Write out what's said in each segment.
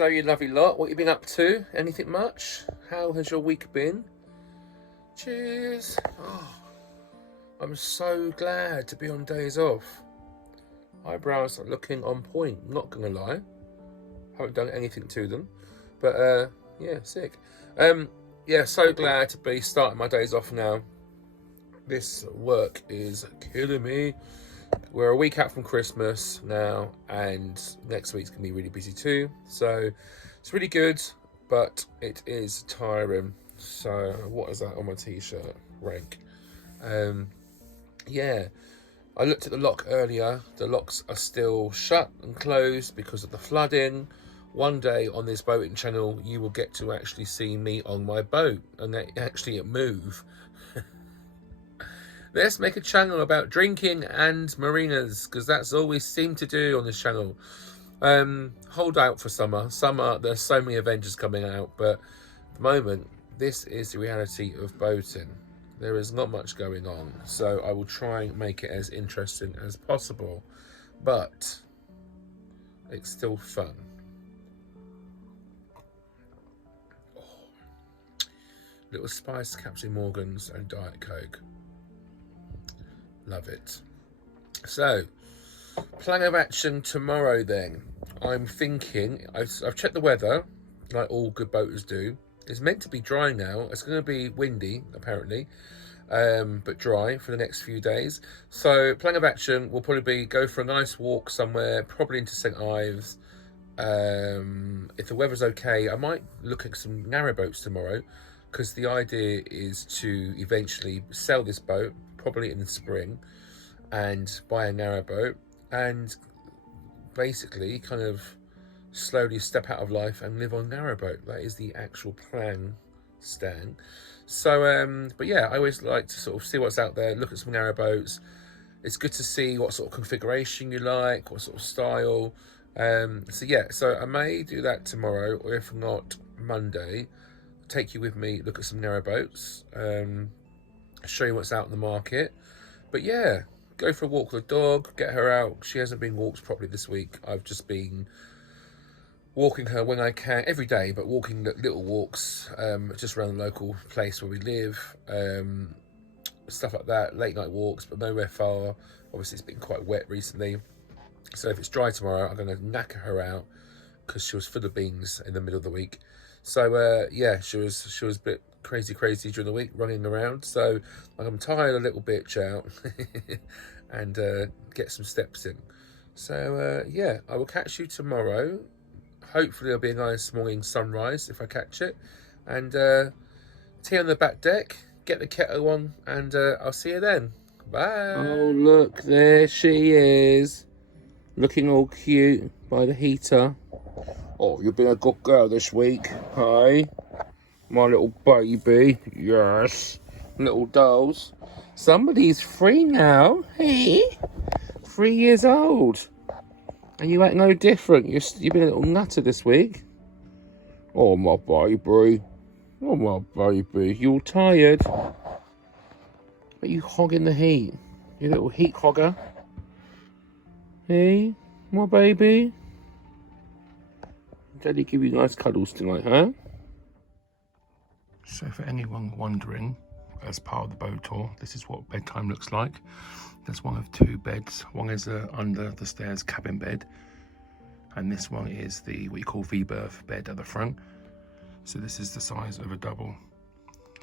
So you lovely lot, what you been up to? Anything much? How has your week been? Cheers. Oh, I'm so glad to be on days off. Eyebrows are looking on point, not gonna lie. Haven't done anything to them, but yeah, sick. Yeah, so glad to be starting my days off now. This work is killing me. We're a week out from Christmas now, and next week's gonna be really busy too. So it's really good, but it is tiring. So what is that on my t-shirt? Rank. Yeah, I looked at the lock earlier. The locks are still shut and closed because of the flooding. One day on this boating channel, you will get to actually see me on my boat and actually move. Let's make a channel about drinking and marinas, because that's all we seem to do on this channel. Hold out for summer. Summer, there's so many Avengers coming out, but at the moment, this is the reality of boating. There is not much going on, so I will try and make it as interesting as possible, but it's still fun. Oh. Little spice Captain Morgan's and Diet Coke. Love it. So, plan of action tomorrow then. I'm thinking, I've checked the weather, like all good boaters do. It's meant to be dry now. It's going to be windy, apparently, but dry for the next few days. So, plan of action will probably be go for a nice walk somewhere, probably into St. Ives. If the weather's okay, I might look at some narrowboats tomorrow, because the idea is to eventually sell this boat, probably in the spring, and buy a narrowboat and basically kind of slowly step out of life and live on narrowboat. That is the actual plan, Stan. So but yeah, I always like to sort of see what's out there, look at some narrowboats. It's good to see what sort of configuration you like, what sort of style. So yeah, so I may do that tomorrow, or if not, Monday. Take you with me, look at some narrowboats, show you what's out in the market. But yeah, go for a walk with the dog, get her out. She hasn't been walked properly this week. I've just been walking her when I can, every day, but walking little walks, just around the local place where we live, stuff like that, late night walks, but nowhere far. Obviously it's been quite wet recently, so if it's dry tomorrow, I'm going to knacker her out, because she was full of beans in the middle of the week. So yeah, she was a bit crazy during the week, running around. So I'm tired a little bitch out and get some steps in. So yeah, I will catch you tomorrow. Hopefully there'll be a nice morning sunrise if I catch it. And tea on the back deck, get the kettle on, and I'll see you then. Bye. Oh look, there she is, looking all cute by the heater. Oh, you've been a good girl this week, hey? My little baby, yes. Little dolls. Somebody's 3 now, hey? 3 years old. And you act no different. You've been a little nutter this week. Oh, my baby. Oh, my baby. You all tired? But you hogging the heat. You little heat hogger. Hey, my baby. Daddy give you nice cuddles tonight, huh? So for anyone wondering, as part of the boat tour, this is what bedtime looks like. There's one of 2 beds. One is under the stairs cabin bed, and this one is the what you call V-berth bed at the front. So this is the size of a double.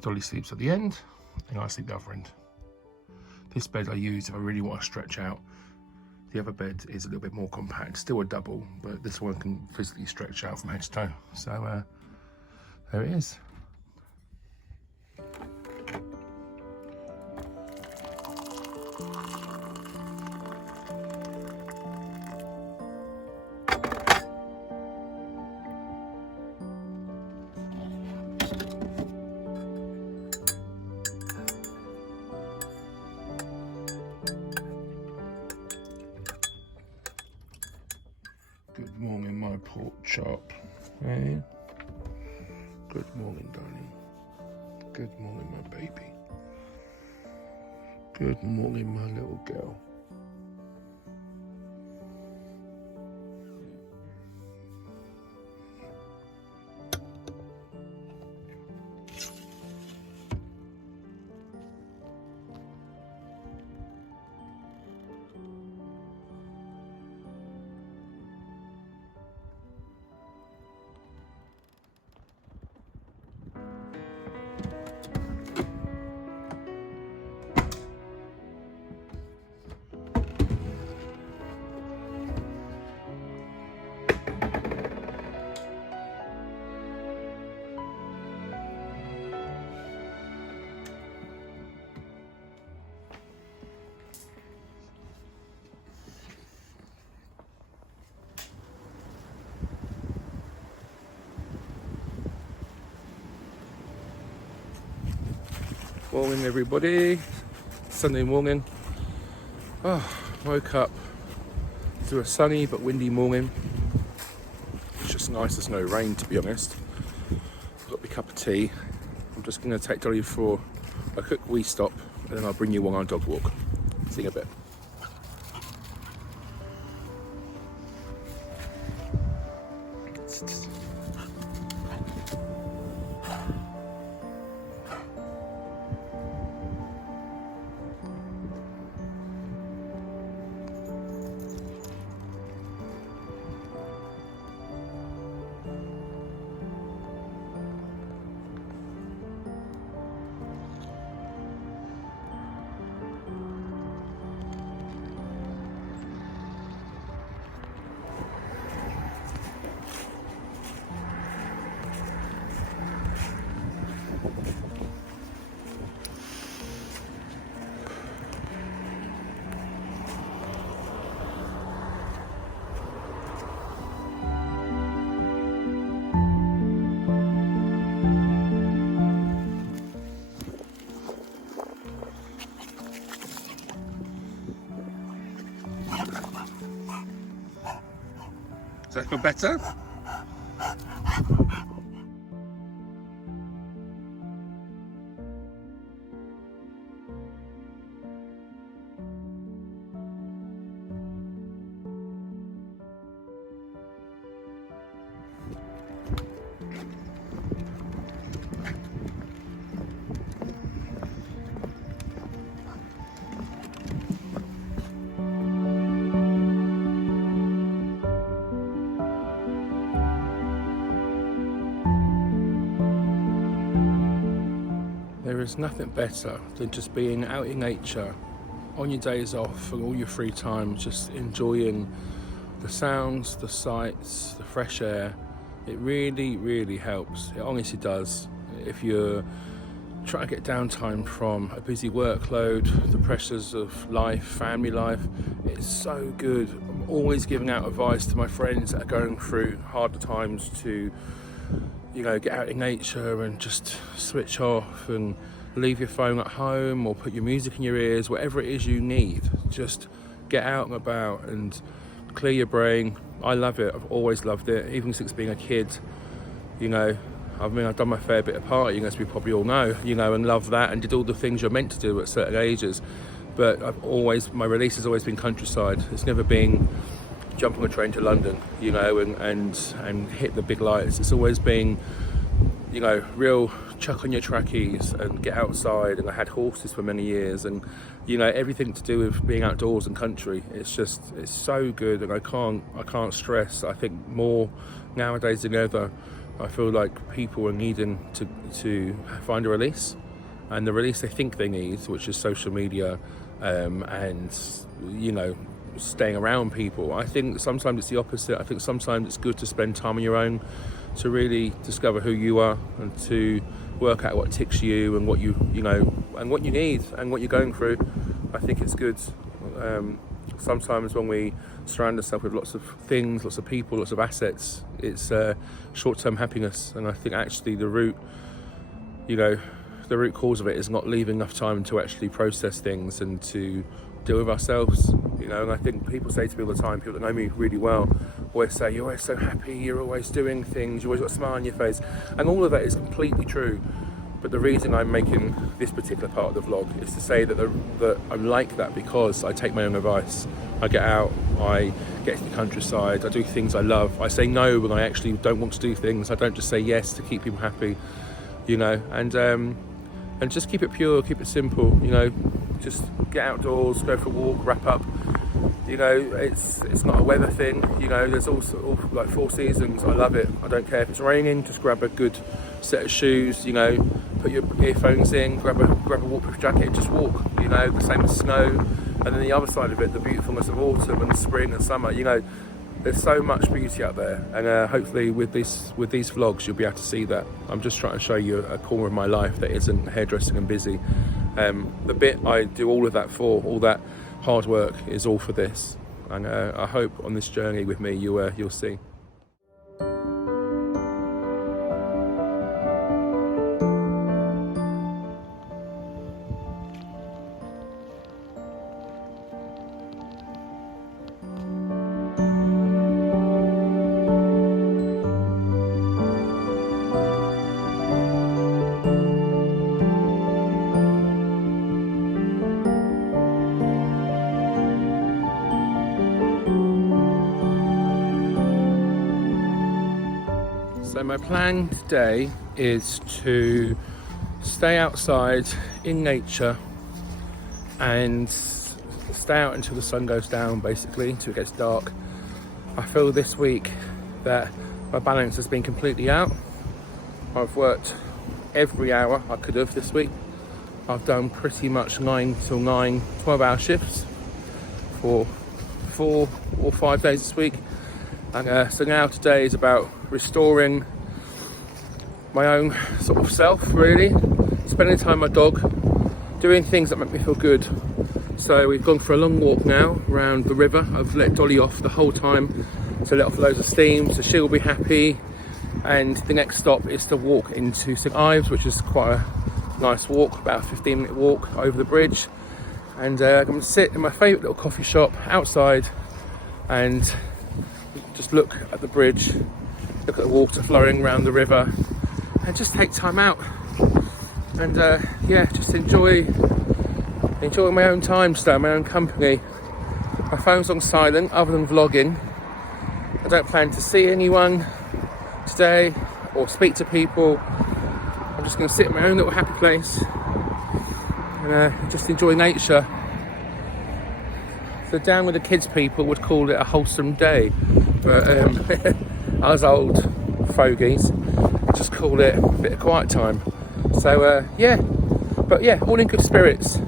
Dolly sleeps at the end, and I sleep the other end. This bed I use if I really want to stretch out. The other bed is a little bit more compact, still a double, but this one can physically stretch out from head to toe. So there it is. Good morning, my pork chop. Hey? Good morning, darling. Good morning, my baby. Good morning, my little girl. Morning everybody, Sunday morning. Woke up to a sunny but windy morning. It's just nice, there's no rain to be honest. I've got my cup of tea. I'm just going to take Dolly for a quick wee stop and then I'll bring you on our dog walk. See you in a bit. Does that feel better? There is nothing better than just being out in nature on your days off and all your free time, just enjoying the sounds, the sights, the fresh air. It really, really helps. It honestly does. If you're trying to get downtime from a busy workload, the pressures of life, family life, it's so good. I'm always giving out advice to my friends that are going through harder times to, you know, get out in nature and just switch off and leave your phone at home or put your music in your ears, whatever it is you need. Just get out and about and clear your brain. I love it. I've always loved it, even since being a kid. You know, I mean, I've done my fair bit of partying, as we probably all know, you know, and love that and did all the things you're meant to do at certain ages. But my release has always been countryside. It's never been jump on a train to London, you know, and hit the big lights. It's always been, you know, real chuck on your trackies and get outside. And I had horses for many years, and you know, everything to do with being outdoors and country. It's so good, and I can't stress. I think more nowadays than ever, I feel like people are needing to find a release, and the release they think they need, which is social media, and you know, staying around people. I think sometimes it's the opposite. I think sometimes it's good to spend time on your own, to really discover who you are and to work out what ticks you and what you know and what you need and what you're going through. I think it's good. Sometimes when we surround ourselves with lots of things, lots of people, lots of assets, it's short-term happiness. And I think actually the root cause of it is not leaving enough time to actually process things and to deal with ourselves, you know. And I think people say to me all the time, people that know me really well always say, you're always so happy, you're always doing things, you always got a smile on your face, and all of that is completely true. But the reason I'm making this particular part of the vlog is to say that I'm like that because I take my own advice. I get out, I get to the countryside, I do things I love, I say no when I actually don't want to do things, I don't just say yes to keep people happy, you know, and just keep it pure, keep it simple, you know, just get outdoors, go for a walk, wrap up. You know, it's not a weather thing, you know, there's also like 4 seasons. I love it. I don't care if it's raining, just grab a good set of shoes, you know, put your earphones in, grab a waterproof jacket and just walk, you know, the same as snow. And then the other side of it, the beautifulness of autumn and spring and summer, you know, there's so much beauty out there. And hopefully with these vlogs, you'll be able to see that. I'm just trying to show you a corner of my life that isn't hairdressing and busy. The bit I do all of that for, all that hard work, is all for this. And I hope on this journey with me, you'll see. So my plan today is to stay outside in nature and stay out until the sun goes down, basically, until it gets dark. I feel this week that my balance has been completely out. I've worked every hour I could have this week. I've done pretty much 9 till 9, 12-hour shifts for 4 or 5 days this week. And so now today is about restoring my own sort of self, really. Spending time with my dog, doing things that make me feel good. So we've gone for a long walk now around the river. I've let Dolly off the whole time to let off loads of steam, so she'll be happy. And the next stop is to walk into St Ives, which is quite a nice walk, about a 15-minute walk over the bridge. And I'm going to sit in my favourite little coffee shop outside and just look at the bridge, look at the water flowing around the river, and just take time out and yeah, just enjoy my own time today, my own company. My phone's on silent other than vlogging. I don't plan to see anyone today or speak to people. I'm just going to sit in my own little happy place and just enjoy nature. So down with the kids people would call it a wholesome day, but us old fogies just call it a bit of quiet time. So yeah, but yeah, all in good spirits.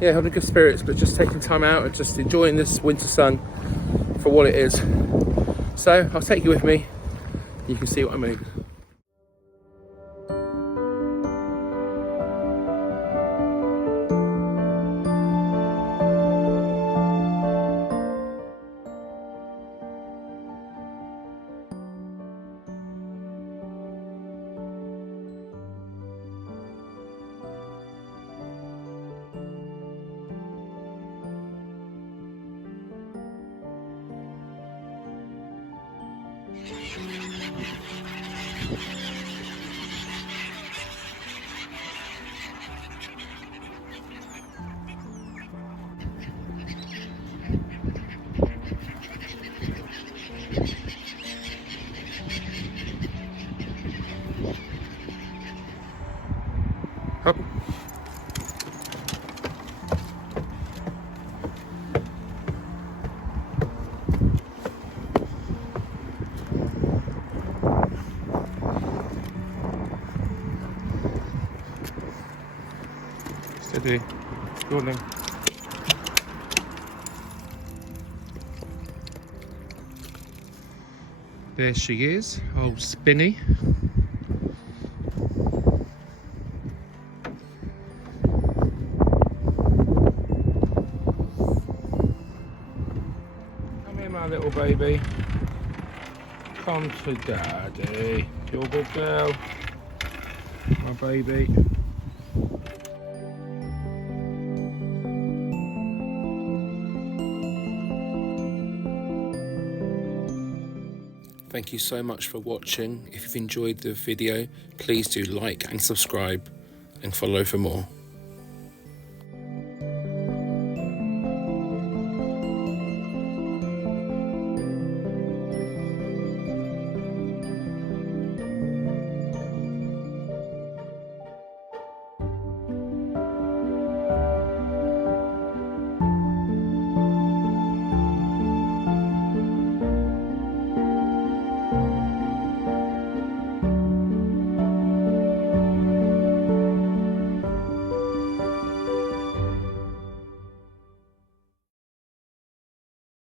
Yeah, all in good spirits, but just taking time out and just enjoying this winter sun for what it is. So I'll take you with me. You can see what I mean. Up. Steady, rolling. There she is, old Spinny. Come here, my little baby. Come to daddy. You're a good girl, my baby. Thank you so much for watching. If you've enjoyed the video, please do like and subscribe and follow for more.